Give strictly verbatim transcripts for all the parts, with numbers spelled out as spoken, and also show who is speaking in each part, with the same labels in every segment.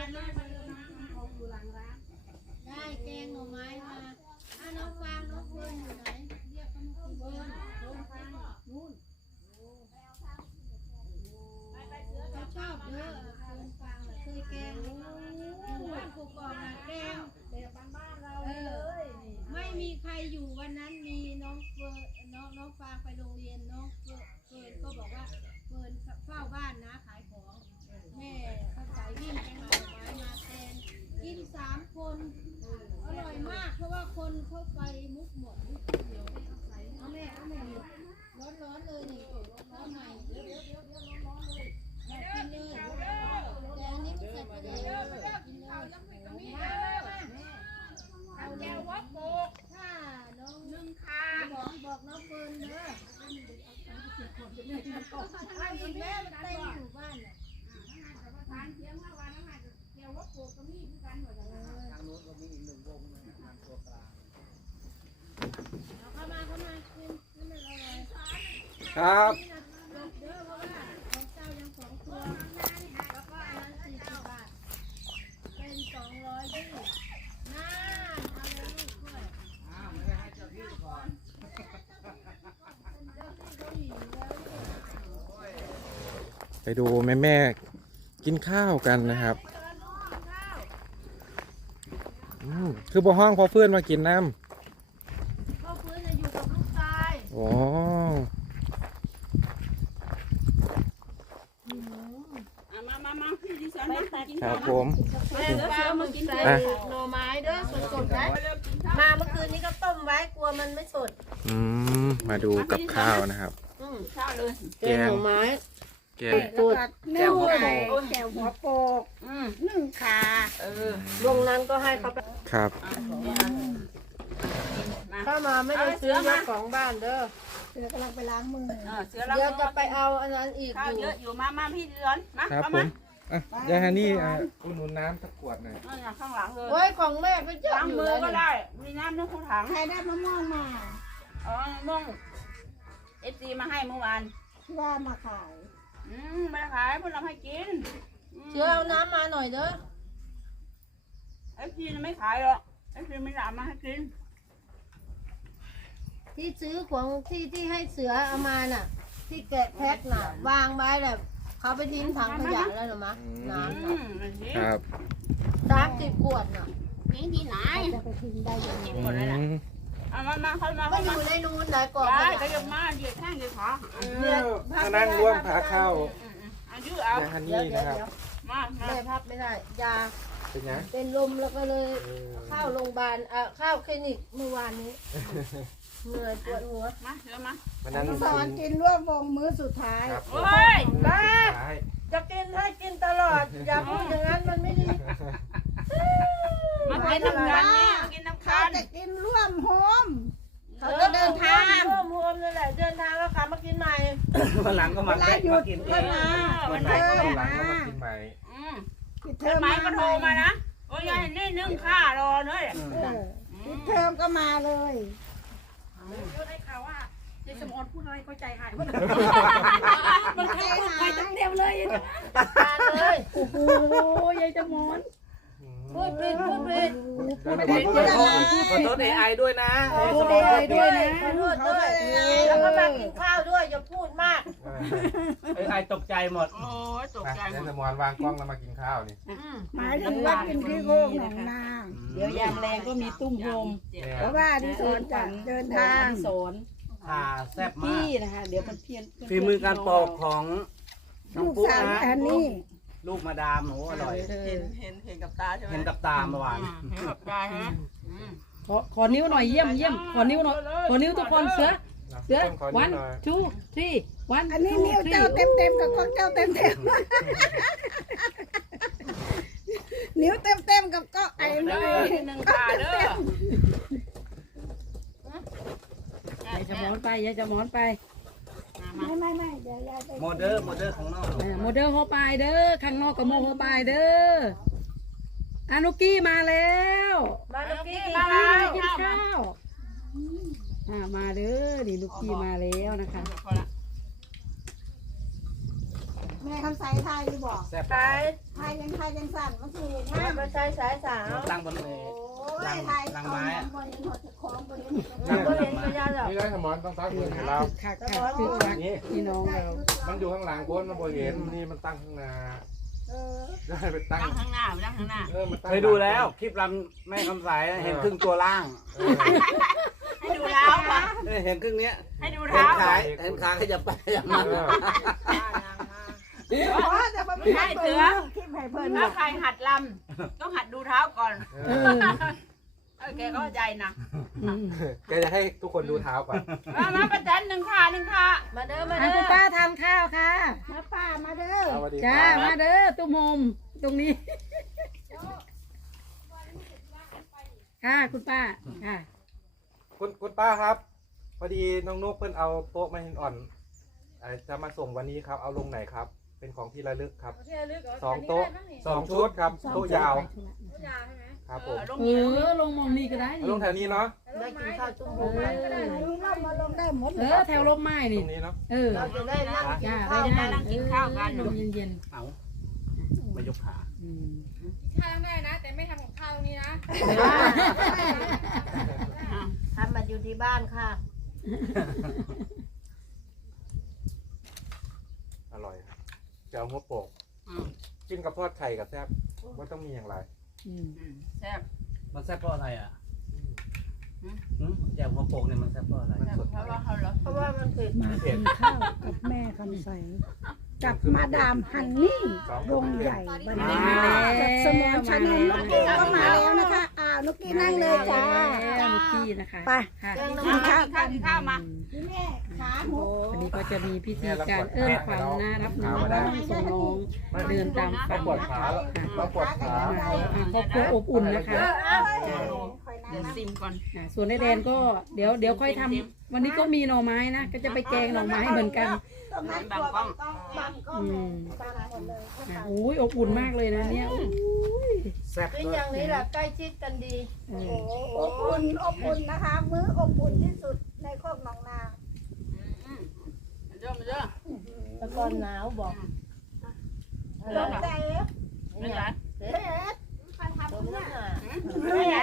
Speaker 1: ได้แกงหน่อไม้มาอ่ะน้องฟางน้องเฟิร์นอยู่ไหนเรียกเขามากินเฟิร์นน้องฟางนู่นเขาชอบเยอะเฟิร์นฟางเคยแกงบ้านกูก่อนนะแกงแบบบ้านเราเลยไม่มีใครอยู่วันนั้นมีน้องเฟิร์นน้องน้องฟางไปโรงเรียนน้องเฟิร์นเฟิร์นก็บอกว่าเฟิร์นเฝ้าบ้านนะขายของแม่เข้าใจวิ่งไปหาไม้มาแทนกินสามคนอร่อยมากเพราะว่าคนเข้าไปมุกหมดมุกเดียวไม่เอาใส่เอาแม่เอาแม่ร้อนร้อนเลยนี่ร้อนใหม่เดี๋ยวเดี๋ยวเดี๋ยวเดี๋ยวร้อนเลยมากินเลยแต่อันนี้ไม่ใส่ไปเลยกินเลยเอาแก้ววัดโบกถ้าน้องนึ่งคาบอกบอกน้องเฟิร์นเด้อเอาอีกแม่มันเต้นอยู่บ้านเนี่ยทางเทียงว่าวันนั้นอาจจะแก้ววัดโบกก็มีคือกันหมดเลยทางโน้นก็มีอีกหนึ่งวงนะทางตัวกลางเข้ามาเข้ามาขึ้นขึ้นมาเลย
Speaker 2: ครับ
Speaker 1: เด้อเพราะว่าของเจ้ายังสองตัวแล้วก็อันนั้นสี่สิบบาทเป็นสองร้อยยี่สิบน่าเอาเลยลูกด้วยอ้าวไม่ได้ให้เจ้าพี่ก่อนเจ้าพี่เขาหิวแล้ว
Speaker 2: ไปดูแม่แม่กินข้าวกันนะครับคือบ่ห้องพอเพื่อนมากินน้
Speaker 1: ำพ่อเพื่อนจะอยู่กับลูกชาย
Speaker 2: โอ้
Speaker 3: มามามาพี่ดิฉันมากิน
Speaker 2: ค
Speaker 3: ข้า
Speaker 2: รั
Speaker 3: ว
Speaker 2: บผม
Speaker 1: แม่เสือมากินเลยหน่อไม้เด้อสดๆนะมาเมื่อคืนนี้ก็ต้มไว้กลัวมันไม่สด
Speaker 2: อืมมาดูกับข้าวนะครับ
Speaker 3: ข้าวเลย
Speaker 1: แกงหน่อไม้
Speaker 2: แกง
Speaker 1: สดแก้วหัวโปกแก้วหัวโปกนึ่งขาเออวงนั้นก็ให้เขาไป
Speaker 2: ครับ
Speaker 1: ถ้ามาไม่ได้ซื้อมาของบ้านเด้อเสือกำลังไปล้างมือเดี๋ยวจะไปเอาอันนั้นอีกอยู่
Speaker 3: เยอะอยู่มามาพี่เดือนมา
Speaker 2: ครับผมอ่ะยายฮันนี่อ่ะอุ่นหนุนน้ำสักขวดหน่อย
Speaker 3: ข้างหลังเลย
Speaker 1: โอ้ยของแม่ก็จะ
Speaker 3: ล้างมือก็ได้มีน้ำในคูถัง
Speaker 1: ใครได้มะม่วงมา
Speaker 3: อ๋อมะม่วงเอฟซีมาให้เมื่อวาน
Speaker 1: ว่ามาขาย
Speaker 3: อืมมาขายพวกเราให้กิน
Speaker 1: เชื่อเอาน้ำมาหน่อยเด้อ
Speaker 3: เอฟซีไม่ขายหรอกเอฟซีไม่รับมาให้กิน
Speaker 1: ที่ซื้อของที่ที่ให้เสือเอามาน่ะที่แกะแพ็คน่ะวางไว้แบบเขาไปทิ้งถังขยะแล้วหรอมะน้ำน่ะ
Speaker 2: ครับ
Speaker 1: สามสิบขวดน่ะ
Speaker 3: ทิ้งที่ไหน
Speaker 1: จะไปทิ้งได้ยังไง
Speaker 3: หมดเลยแหละเอามามาเข้ามา
Speaker 1: ก็อยู่ในนู้นไหนก่อน
Speaker 3: ก็ยังมาเดือดแข้งเดือดขา
Speaker 2: มานั่งร่วมพาข้าว
Speaker 3: อายุเอา
Speaker 2: ยายฮันนี่นะครับ
Speaker 3: มา
Speaker 1: แม่พับไม่ได้ยา
Speaker 2: เป็นไง
Speaker 1: เป็นลมแล้วก็เลยเข้าโรงพยาบาลอ่ะเข้าคลินิกเมื่อวานนี้เหนื่อยปวดหัว
Speaker 3: มาเดี๋ยวมา
Speaker 1: สอนกินร่วมวงมื้อสุดท้าย
Speaker 3: โอ้ยบ้า
Speaker 1: จะกินให้กินตลอดอย่าพูดอย่างนั้นมันไม่ดี
Speaker 3: มากินน้ำกันเนี่ยกินน้ำกัน
Speaker 1: จะกินร่วมโฮมเขาจะเดินทางร่วมโฮมนั่นแหละเดินทางแล้วค่ะมากินใหม่
Speaker 2: วันหลังก็มาแวะมากินเองวันไหนก็วันหลังก็มากินใหม่
Speaker 3: ปิดเทอมก็โทรมานะโอ้ยนี่นึ่งข้ารอเลย
Speaker 1: ปิดเทอมก็มาเลย
Speaker 3: ได้ข่าวว่าเจสมอนพูดอะไรเขาใจหายมันใจหายเต็มเลย
Speaker 1: เลย
Speaker 3: โอ้โหยายจมอน
Speaker 1: พูดผิดพูดผิด
Speaker 2: ขอโทษเอไอด้วยนะ
Speaker 1: ขอโทษเอไอด้วยนะขอโทษด้วยแล้วก็มากินข้าวด้วยอย่าพูดมาก
Speaker 2: เอไอตกใจหมด
Speaker 3: โอ้ยตกใจ
Speaker 2: เจสมอนวางกล้องแล้วมากินข้าวนี่
Speaker 1: หมายถึงว่ากินที่โค้งหนองนา
Speaker 3: เดี๋ยวยามแรงก็มีตุ้มโฮม
Speaker 1: เพราะว่าที่สอนจะเดินทาง
Speaker 3: สอน
Speaker 4: ผ่าแซ่บมาก
Speaker 3: พี่นะคะเดี๋ยวมันเพี้ยน
Speaker 4: ฝีมือการปอกของ
Speaker 1: ลูกสาวอันนี้
Speaker 4: ลูกมาดามโอ้อร่อย
Speaker 3: เห็นเห็นเห็นกับตาใช่ไหม
Speaker 4: เห็นกับตาเมื่อวาน
Speaker 3: เห็นกับตาใช่ไหม
Speaker 5: ขอขอนิ้วหน่อยเยี่ยมเยี่ยมขอนิ้วหน่อยขอนิ้วทุกคนเสือเสือ one two three one
Speaker 1: อันนี้นิ้วเจ้าเต็มเต็มกับของเจ้าเต็มเต็มนิ้วเต็มเต็มกับก็ไอ้เลย
Speaker 3: หนึ่งตาเด้อย
Speaker 5: ายจะหมอนไปยายจะหมอนไป
Speaker 1: ไม่ไม่ไม่เดี๋ยวยายไป
Speaker 4: โมเดอร์โมเดอร์ของนอก
Speaker 5: โมเดลโฮปายเด้อข้างนอกกับโมโฮปายเด้ออานุกี้มาแล้ว
Speaker 1: มานุกี้
Speaker 5: มากินข้าวอ่ามาเด้อนี่นุกี้มาแล้วนะคะ
Speaker 1: แม่คำใสส่ไทยดีบอก
Speaker 4: แซ่บ
Speaker 3: ใช้
Speaker 1: ไทยยังไทยยังสั่นมันถูก
Speaker 3: แม่
Speaker 1: นะ
Speaker 3: มาใช้สายสาว
Speaker 4: ตั้งบนเลย
Speaker 1: โอ้ยไทยเอาเงินบนเงินหดจะคล้องบนนี้
Speaker 3: ก็เห็นก็ยาดอก
Speaker 2: นี่ได้สมอนต้องซักมือให้เรา
Speaker 5: ค่ะค่ะคือรักพี่น้องเรา
Speaker 2: มันอยู่ข้างหลังก้นมันบ่เห็นนี่มันตั้งข้างหน้า
Speaker 1: เออ
Speaker 2: ได้ไปตั้ง
Speaker 6: ตั้งข้างหน้าตั้งข้างหน้า
Speaker 2: เออมันตั้ง
Speaker 4: เคยดูแล้วคลิปรำแม่คำสายเห็นครึ่งตัวล่าง
Speaker 2: เออ
Speaker 6: ให้ดูเท้าปะ
Speaker 4: เห็นครึ่งเนี้ย
Speaker 6: ให้ดู
Speaker 4: เห็น
Speaker 6: เท้า
Speaker 4: ขาเห็นขาขยับไปขยับมา
Speaker 2: เออ
Speaker 1: อ๋อจะมาเป็นเสือคลิปให้เพิ่น
Speaker 6: ถ้าใครหัดลำต้องหัดดูเท้าก่อน
Speaker 2: เอ
Speaker 5: เอ
Speaker 2: อ
Speaker 5: อ
Speaker 6: เออแกก็เข้าใจนะ
Speaker 5: อืม
Speaker 2: แกจะให้ทุกคนดูเท้าก่อน
Speaker 6: มามาประจันหนึ่งขาหนึ่งขา
Speaker 3: มาเด้อมา
Speaker 5: อ่ะ
Speaker 3: เด้
Speaker 5: คุ
Speaker 3: อ
Speaker 5: ณป้าทานข้าวค่ะ
Speaker 1: มาป้ามาเด้อ
Speaker 2: สวัสดีค
Speaker 5: จ้า
Speaker 2: รับ
Speaker 5: มาเด้อตุ้มโฮมตรงนี้ค่ะคุณป้าค่ะ
Speaker 2: คุณคุณป้าครับ พอดีน้องนุ๊กเพิ่นเอาโต๊ะมาหินอ่อนเอ่อจะมาส่งวันนี้ครับ เอาลงไหนครับ เป็นของที่ระลึกครับสองโต๊ะสองชุดครับโต๊ะยาวครับผม
Speaker 6: ลง
Speaker 5: เอ
Speaker 6: เยอะ
Speaker 5: อลงมองนี่ก็ได้
Speaker 2: เอาลงแถวนี้เนาะ
Speaker 3: ได้กินข้าวตุ้ม
Speaker 5: เอ
Speaker 3: โฮม
Speaker 5: อ
Speaker 1: นี่เรามาลงได้หมด
Speaker 5: เออแถวลบไม้
Speaker 2: ตร
Speaker 5: นี่
Speaker 2: งนี้เนาะ
Speaker 5: เออ
Speaker 3: เราจะได้นั่งกิน
Speaker 5: จ้า
Speaker 3: ข้าว
Speaker 5: ไป
Speaker 3: กั
Speaker 5: นั่
Speaker 3: น
Speaker 5: งกินข้าวกันลมเย็น
Speaker 4: เอาไม่ยกขา
Speaker 5: ๆอืม
Speaker 7: ข้าวได้นะ แต่ไม่ทำกับข้าวนี้นะ
Speaker 3: ทำมาอยู่ที่บ้านค่ะ
Speaker 2: อร่อยครับเจ้าหัวโป่งกินกับทอดไข่กับแซ่บว่าต้องมีอย่างไร
Speaker 5: อืม
Speaker 6: แซ่บ
Speaker 4: มันแซ่บเพราะอะไรอ่ะหืมแจ่วหัวโปกเนี่ยมันแซ่บเพราะอะไร
Speaker 2: มัน
Speaker 6: แซ่บ
Speaker 2: สด
Speaker 6: เพราะว่าเขาเหรอ
Speaker 3: เพราะว่ามันเผ็ด
Speaker 1: มากินข้าวกับแม่คำใสกับมาดามฮันนี่วงใหญ่วันนี้
Speaker 5: มาแล้ว
Speaker 1: กับสมอนชาแนลนุกกี้ก็มาแล้วนะคะอ้าวนุกกี้นั่งเลยจ้า
Speaker 5: แล้วลูกพี่นะคะ
Speaker 1: ไป
Speaker 5: ค่ะ
Speaker 6: กินข้าวกินข้าวมา
Speaker 1: พี่แม่ขาหมู
Speaker 5: วันนี้ก็จะมีพิธีการเอื้อนความน่ารับน้องส่งน้องเดินตามฝั
Speaker 2: เรา
Speaker 5: น
Speaker 2: ปวดขาเราปวดขา
Speaker 5: ครอบครัวอบอุ่นนะคะ
Speaker 6: เดี๋ยวซิมก่อน
Speaker 5: อ่าส่วนในแดนก็เดี๋ยวเดี๋ยวค่อยทำวันนี้ก็มีหน่อไม้นะ ก็จะไปแกงหน่อไม้เหมือนกัน
Speaker 1: ตรงนั้นตัวต้องบังกล้อง
Speaker 5: อืม
Speaker 1: บังหมดเลย
Speaker 5: อ่าโอ้ยอบอุ่นมากเลยนะเนี่ยอุ้ย
Speaker 4: แซ่บ
Speaker 3: เป็น
Speaker 4: ด้ว
Speaker 3: อย ย่างนี้แหละใกล้ชิดกันดี
Speaker 5: เอ
Speaker 1: โอ้
Speaker 5: อ
Speaker 1: โหอบอุ่นอบอุ่นนะคะ มื้ออบอุ่นที่สุดในโคกหนองนา
Speaker 6: เยอะเยอะ
Speaker 3: ตะกอนหนาวบอก
Speaker 1: ลงใจ
Speaker 6: ไม่ใช่
Speaker 3: เผ็ด
Speaker 1: เผ็ด
Speaker 3: ตรงนั้นน่ะ
Speaker 6: ไม่ใช่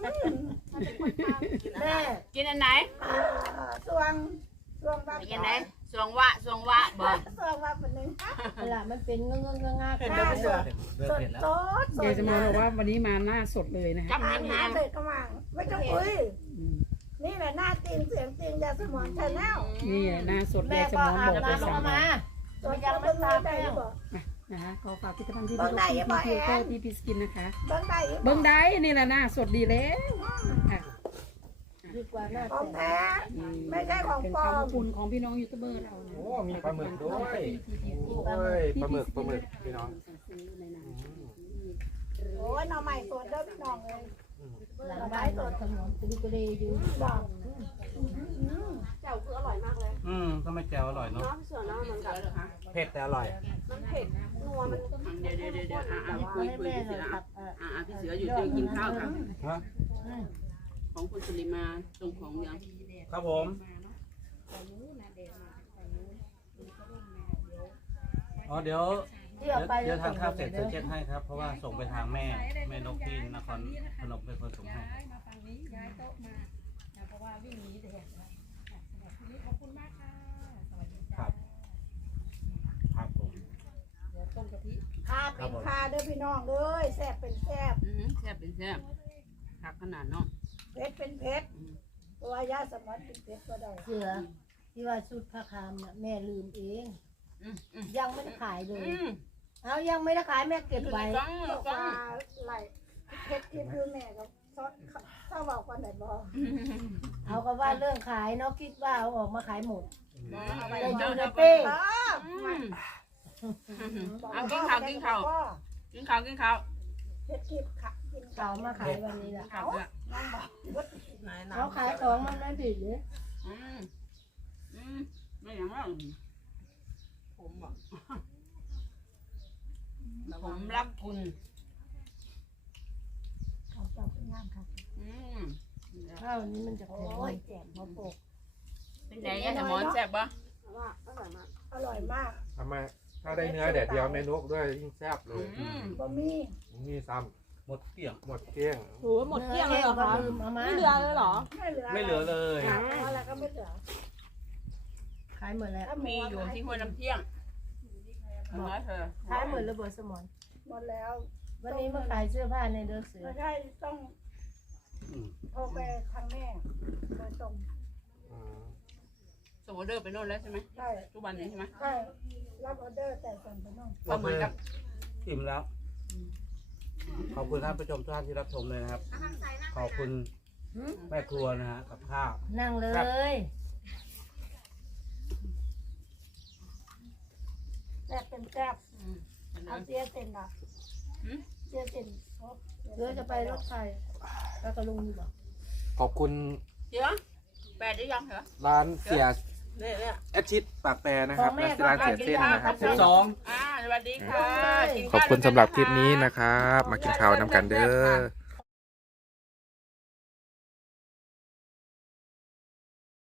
Speaker 3: แม่
Speaker 6: กินอันไหน
Speaker 1: สวงสวงบ้า
Speaker 6: กินอันไหนสวงวะสวงวะบอก
Speaker 1: สวงบ้าเป็นหนึ่ง
Speaker 3: เวลามันเป็นเงื้อเงื้องา
Speaker 4: เผ็ด
Speaker 3: ข้า
Speaker 4: เผ็
Speaker 3: ว
Speaker 4: ดเผ็ด
Speaker 1: สด
Speaker 4: เผ็ดแล้ว
Speaker 1: สดส
Speaker 5: เดี๋ยว
Speaker 1: ด
Speaker 5: จะมาบอกว่าวันนี้มาหน้าสดเลยนะคะ
Speaker 6: จำ
Speaker 1: อา
Speaker 6: เนีย
Speaker 1: หาร
Speaker 6: น
Speaker 1: เสร็จก็มาไม่ต้องคุย
Speaker 5: อืม
Speaker 1: นี่แหละหน้าตีนเสียงตีนยาสมองชาแนล
Speaker 5: นี่หน้าสดเล
Speaker 3: แม่
Speaker 5: ยส
Speaker 3: ก็
Speaker 5: มอง
Speaker 3: อา
Speaker 5: บบ อกไป
Speaker 3: น้ำ
Speaker 5: สั่ง
Speaker 3: เข้า
Speaker 5: มา
Speaker 3: มา
Speaker 1: สดยังไม่ตาได้บอก
Speaker 5: นะคะขอฝากพิพิธภัณฑ์ที่พี่ลูกพี่พี่เตอร์ที่พี่สกินนะคะ
Speaker 1: เบิ้งได้
Speaker 5: เบิ้งได้นี่แหละหน้าสดดีแล้วค่ะ
Speaker 3: ดีกว่าหน้า
Speaker 1: ของ
Speaker 3: แต
Speaker 1: แท้ ไม่ใช่ของ
Speaker 5: เป็น
Speaker 1: ปล
Speaker 5: ค
Speaker 1: อ
Speaker 5: วาม
Speaker 1: ม
Speaker 5: อบอุ่นของพี่น้องยูทูบเบอร์เรานะ
Speaker 2: โอ้มีปลาหมึกด้วยโอ้ยปลาหมึกปลาหมึกพี่น้อง
Speaker 1: โอ้ยหน่อใหม่สดเด้อพี่น้องเลย
Speaker 3: หลังบ้านสดสมองตุลิกุเลอยู่
Speaker 1: บอก
Speaker 4: อืมก็ไม่แจ่วอร่อยเนาะเผ็ดแต่อร่อย
Speaker 6: เดี๋ยวเดี๋ยวเดี๋ยวเดี๋ยวอ่ะอ่ะคุย
Speaker 3: ให้
Speaker 6: คุย
Speaker 3: แม่
Speaker 6: พี่
Speaker 3: ห
Speaker 6: เสื
Speaker 3: น่
Speaker 6: อ
Speaker 3: อย
Speaker 6: อ่ะ
Speaker 3: ครับ
Speaker 6: อ่ะอ่ะพี่เสืออยู่เจอกินข้าวค่ะ
Speaker 2: ฮะ
Speaker 6: ของคุณสุริมาตรงของยัง
Speaker 4: ครับผม อ๋อเดี๋ยว
Speaker 3: ที่
Speaker 4: เดี๋ยว
Speaker 3: เอาไป
Speaker 4: เดี๋ยวทานข้าวเสร็จจะเช็คให้ครับ เพราะว่าส่งไปทางแม่แม่นกที่นครพนมเป็นคนส่งให้
Speaker 5: มาฝั่งนี้ย้ายโต๊ะมาเพราะว่าวิ่งหนีแดดนะขอบคุณมากค่ะสวัสดี
Speaker 4: ครับ ครับผม
Speaker 5: เดี๋ยวต้มกะทิ
Speaker 1: คาเป็นคาเด้อพี่น้องเลยแซ่บเป็นแซ่บ
Speaker 6: อือหือแซ่บเป็นแซ่บผักขนาดเนาะ
Speaker 1: เผ็ดเป็นเผ็ดตัวยาสมองเป็นเผ็ดก็ได้
Speaker 3: เสือที่ว่าชุดผ้าคามเนี่ยแม่ลืมเอง
Speaker 6: อืมอืม
Speaker 3: ยังไม่ได้ขายเลย
Speaker 6: อืม
Speaker 3: เอายังไม่ได้ขายแม่เก็บไว้
Speaker 6: ฟัง
Speaker 1: บอก
Speaker 6: ฟั
Speaker 1: ว่าง ไหลเผ็ดที่คือแม่ก็ซอสเข้าบอกคนไหนบอก
Speaker 3: เอาก็ว่าเรื่องขายเนาะคิดว่าเอาออกมาขายหมด
Speaker 6: ไป
Speaker 3: แต่อ
Speaker 6: เจ้า
Speaker 3: ยู่ใน
Speaker 6: เจ้า
Speaker 3: เป้
Speaker 1: เออ
Speaker 6: เอากินข้าวกินข้าวกินข้าวกินข้าว
Speaker 1: เผ็ดกินค่ะกิน
Speaker 3: เขามาขายวันนี้แหละ
Speaker 6: ข้าวเนี่ย
Speaker 1: น้องบอก
Speaker 3: เขาขายของมันไม่ผิดเลย
Speaker 6: อืมอืมไม่อย่างนั้นผมอ่ะผมรักคุณ
Speaker 1: เขาจะเป็นงามค่ะ
Speaker 6: อืม
Speaker 3: ข้าวนี้มันจะ
Speaker 1: โอ้
Speaker 3: แข็ง
Speaker 1: ยแจ่มหัวโปก
Speaker 6: เป็นไงยายสมอนแซ่บปะ
Speaker 1: อร่อยมาก
Speaker 2: ทำไมถ้าาได้เนื้อแดดเดียวเมนูด้วยยิ่งแซ่บเลย
Speaker 6: อืม
Speaker 3: บะหมี่
Speaker 2: นี่ซ้
Speaker 4: หมดเกลี้ยง
Speaker 2: ำหมดเกลี้ยง
Speaker 5: โอ้หมดเกลี้ยงเลยเหรอคะไม่เหลือเลยเหรอ
Speaker 3: ไม่เหลือ
Speaker 4: ไม่เหลือเลย
Speaker 3: อะไรก็ไม่เหลือ
Speaker 5: ขายหมดแล้ว
Speaker 3: ถ้า
Speaker 6: มีอยู่ที่ห้วยน้ำเที่ยงเอาไว้เถอะ
Speaker 5: ขายหมดระเบิดสมอน
Speaker 3: หมดแล้ว
Speaker 5: วันนี้มาขายเสื้อผ้าในเดือนเสือ
Speaker 3: ไม่ใช่ต้อง
Speaker 4: อืม
Speaker 3: โทรไปทางแม่โดยตรง
Speaker 2: อืม
Speaker 6: ส่งออเดอร์ไปโน่นแล้วใช่ไหม
Speaker 3: ใช่
Speaker 6: ทุกวันนี้ใช่ไหม
Speaker 3: ใช่รับออเดอร์แต่ส่งไปน้อง
Speaker 6: ก็เหมือนกับ
Speaker 4: อิ่มแล้ว ขอบคุณท่านผู้ชมทุกท่านที่รับชมเลยนะครับ ขอบคุณแม่ครัวนะฮะกับข้าว
Speaker 5: นั่งเลย
Speaker 3: แซ่บเป็นแซ่บ
Speaker 6: อืม
Speaker 3: เอาเสียเต็นอ่ะเสียเต็นครบ
Speaker 5: เสือจะไปรถไฟแล้วก็ลุงดีบอก
Speaker 2: ขอบคุณ
Speaker 6: เดี๋ยวแปดได้ยังเหรอ
Speaker 2: ร้านเสีย
Speaker 6: เนี่ยเนี่ย
Speaker 2: แอดชิดปากแปรนะครับและร้านเสียเส้นนะครับ
Speaker 4: สิบสอง
Speaker 6: อ่าสวัสดีค่ะกิน
Speaker 2: ขอบ
Speaker 6: ข้าว
Speaker 2: คุณสำหรับคลิปนี้นะครับ มากินข้าวน้ำกันเด้อ